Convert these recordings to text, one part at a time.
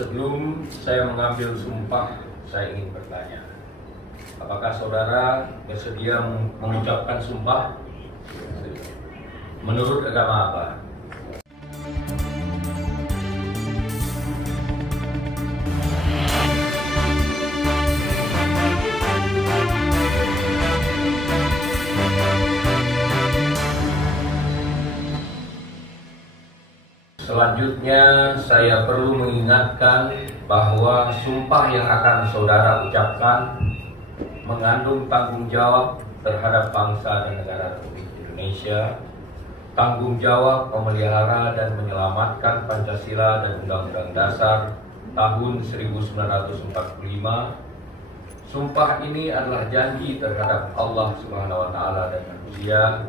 Sebelum saya mengambil sumpah, saya ingin bertanya, apakah saudara bersedia mengucapkan sumpah? Menurut agama apa? Selanjutnya, saya perlu mengingatkan bahwa sumpah yang akan saudara ucapkan mengandung tanggung jawab terhadap bangsa dan negara Republik Indonesia, tanggung jawab memelihara dan menyelamatkan Pancasila dan Undang-Undang Dasar tahun 1945. Sumpah ini adalah janji terhadap Allah Subhanahu wa Ta'ala dan manusia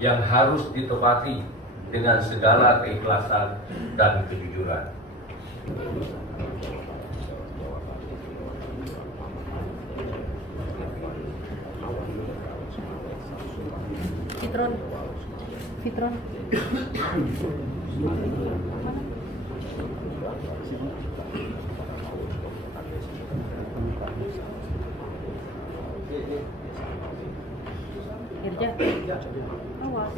yang harus ditepati dengan segala keikhlasan dan kejujuran. Fitron. Irja. Awas.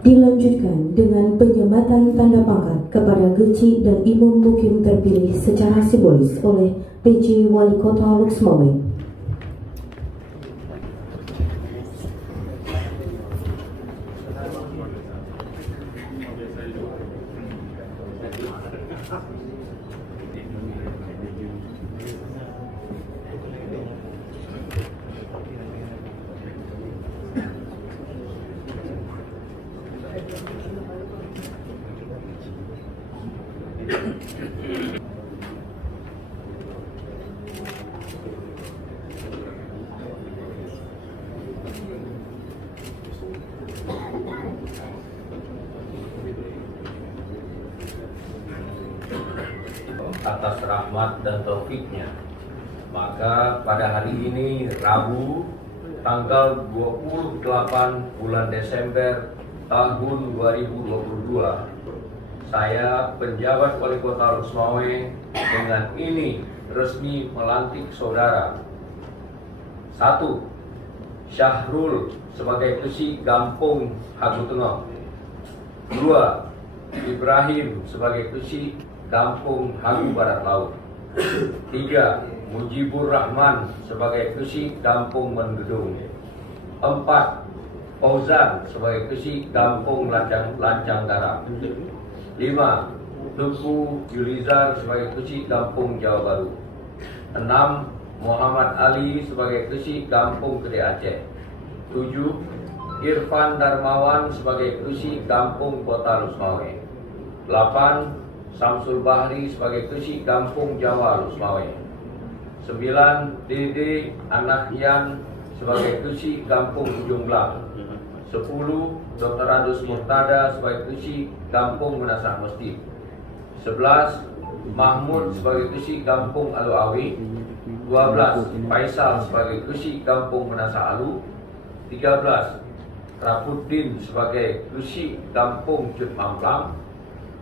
Dilanjutkan dengan penyematan tanda pangkat kepada Geci dan Imam Mukim terpilih secara simbolis oleh PJ Wali Kota Loksmawe. Atas rahmat dan taufiknya, maka pada hari ini Rabu tanggal 28 bulan Desember tahun 2022, saya penjabat Wali Kota Loksmawe dengan ini resmi melantik saudara: 1. Syahrul sebagai Kesi Gampung Hagu Tengah. 2. Ibrahim sebagai Kesi Gampung Hagu Barat Laut. 3. Mujibur Rahman sebagai Kesi Gampung Mengedung. 4. Fauzan sebagai Kesi Gampung Lancang Darat. 5. Tuku Yulizar sebagai Kesi Gampung Jawa Baru. 6. Muhammad Ali sebagai Kesi Gampung Gede Aceh. 7. Irfan Darmawan sebagai Kesi Gampung Kota Loksmawe. 8. Samsul Bahri sebagai Kesi Gampung Jawa Loksmawe. 9. Dede Anakyan sebagai Kesi Gampung Ujung Blang. 10. Dr. Adus Murtada sebagai Kesi Gampung Menasah Mestit. 11. Mahmud sebagai Kesi Gampung Alu Awi. 12. Faisal sebagai Kesi Gampung Menasah Alu. 13. Rafuddin sebagai Kesi Gampung Cut Mamplang.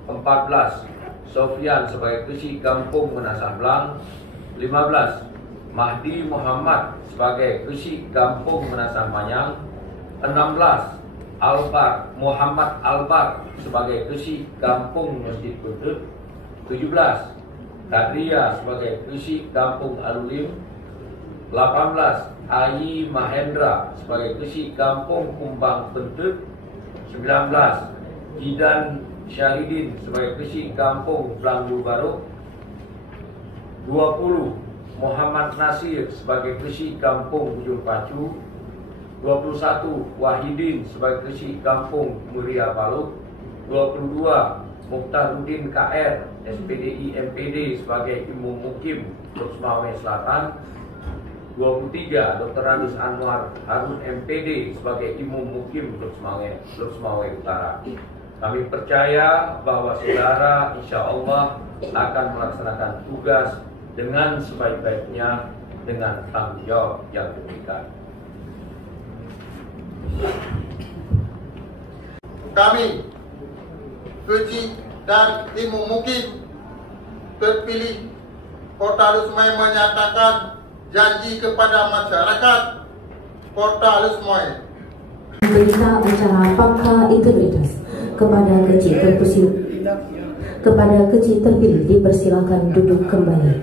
14. Sofyan sebagai Kesi Gampung Menasah Blang. 15. Mahdi Muhammad sebagai Kesi Gampung Menasah Manyang. 16. Muhammad Albar sebagai Kesi Gampung Masjid Kudus. 17. Kadria sebagai Kesi Gampung Alulim. 18. Ayi Mahendra sebagai Kesi Gampung Kumbang Pentut. 19. Jidan Syahidin sebagai Kesi Gampung Blanggu Baru. 20. Muhammad Nasir sebagai Kesi Gampung Ujung Pacu. 21 Wahidin sebagai Kecik Kampung Muria Balut. 22 Mukhtaruddin KR SPDI MPD sebagai Imam Mukim Lok Semawe Selatan. 23 Dr. Randus Anwar Harun MPD sebagai Imam Mukim Lok Semawe Utara. Kami percaya bahwa saudara insya Allah akan melaksanakan tugas dengan sebaik-baiknya dengan tanggung jawab yang diberikan. Kami, Kecik dan Imam Mukim terpilih Kota Lusmoy menyatakan janji kepada masyarakat Kota Lusmoy. Berita acara Fakta Integritas kepada Kecik terpilih dipersilakan duduk kembali.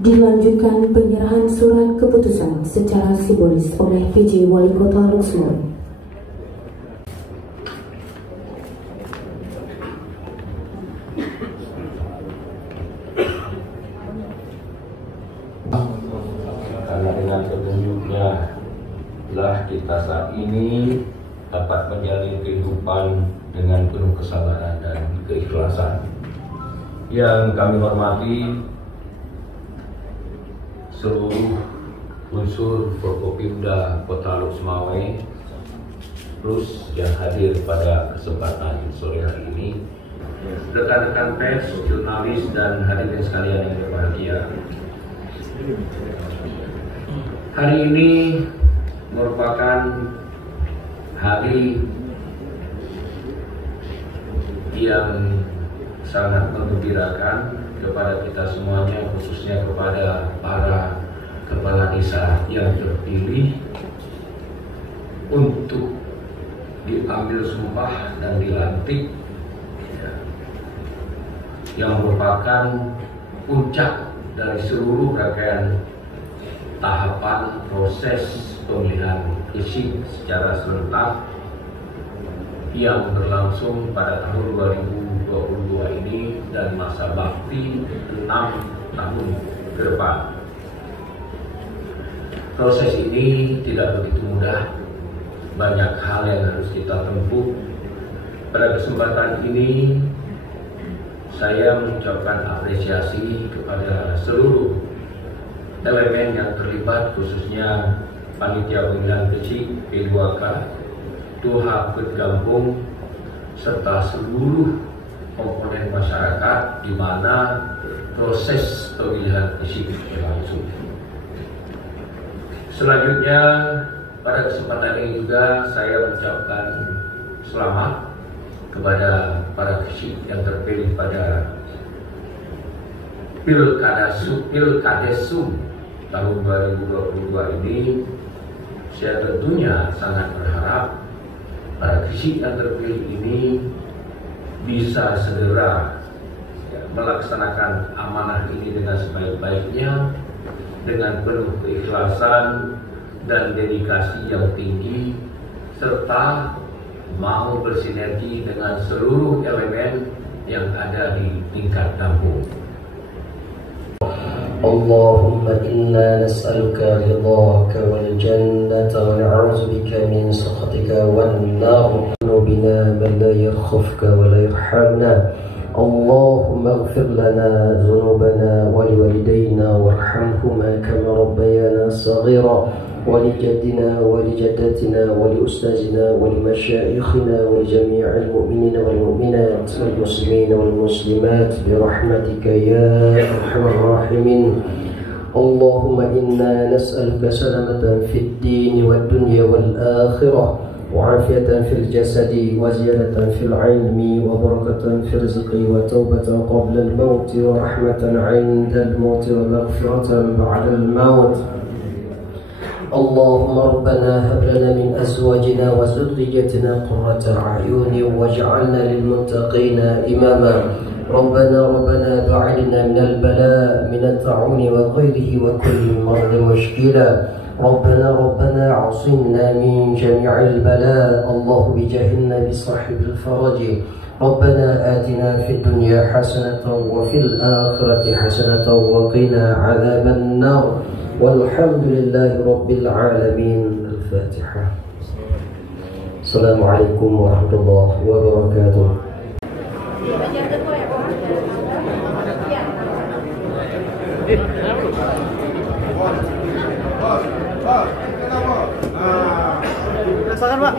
Dilanjutkan penyerahan surat keputusan secara simbolis oleh PJ Wali Kota Lok Semawe. Karena dengan petunjuknya lah kita saat ini dapat menjalin kehidupan dengan penuh kesabaran dan keikhlasan. Yang kami hormati seluruh unsur Forkopimda Kota Lok Semawe, plus yang hadir pada kesempatan sore hari ini, rekan-rekan pers, jurnalis, dan hadirin sekalian yang berbahagia. Hari ini merupakan hari yang sangat menggembirakan kepada kita semuanya, khususnya kepada para kepala desa yang terpilih untuk diambil sumpah dan dilantik, yang merupakan puncak dari seluruh rangkaian tahapan proses pemilihan Kecik secara serentak yang berlangsung pada tahun 2022 ini dan masa bakti 6 tahun ke depan. Proses ini tidak begitu mudah, banyak hal yang harus kita tempuh. Pada kesempatan ini saya mengucapkan apresiasi kepada seluruh elemen yang terlibat, khususnya Panitia Pemilihan Kecik P2K, Tuha Kampung, serta seluruh komponen masyarakat di mana proses pemilihan Kecik berlangsung. Selanjutnya, pada kesempatan ini juga saya mengucapkan selamat kepada para Kecik yang terpilih pada Pilkadesum tahun 2022 ini. Saya tentunya sangat berharap para Kecik yang terpilih ini bisa segera melaksanakan amanah ini dengan sebaik-baiknya, dengan penuh keikhlasan dan dedikasi yang tinggi, serta mau bersinergi dengan seluruh elemen yang ada di tingkat kampung. اللهم إنا نسألك رضاك والجنة ونعوذ بك من سخطك والنار. بنا من لا يخافك ولا يرحمنا. اللهم اغفر لنا ذنوبنا ولوالدينا وارحمهما كما ربيانا صغيرا، ولجدنا ولجدتنا ولأستاذنا ولمشايخنا ولجميع المؤمنين والمؤمنات والمسلمين والمسلمات برحمتك يا أرحم الراحمين. اللهم إنا نسألك سلامة في الدين والدنيا والآخرة، وعافية في الجسد وزيادة في العلم وبركة في الرزق وتوبة قبل الموت ورحمة عند الموت ومغفرة بعد الموت. اللهم ربنا هب لنا من أزواجنا وذريتنا قرة أعين واجعلنا للمتقين إماما ربنا باعدنا من البلاء من الطاعون وغيره وكل مرض مشكلة ربنا عصمنا من جميع البلاء الله بجاه النبي صاحب الفرج ربنا آتنا في الدنيا حسنة وفي الآخرة حسنة وقنا عذاب النار والحمد لله رب العالمين. الفاتحة. السلام عليكم ورحمة الله وبركاته. Rasakan, Pak.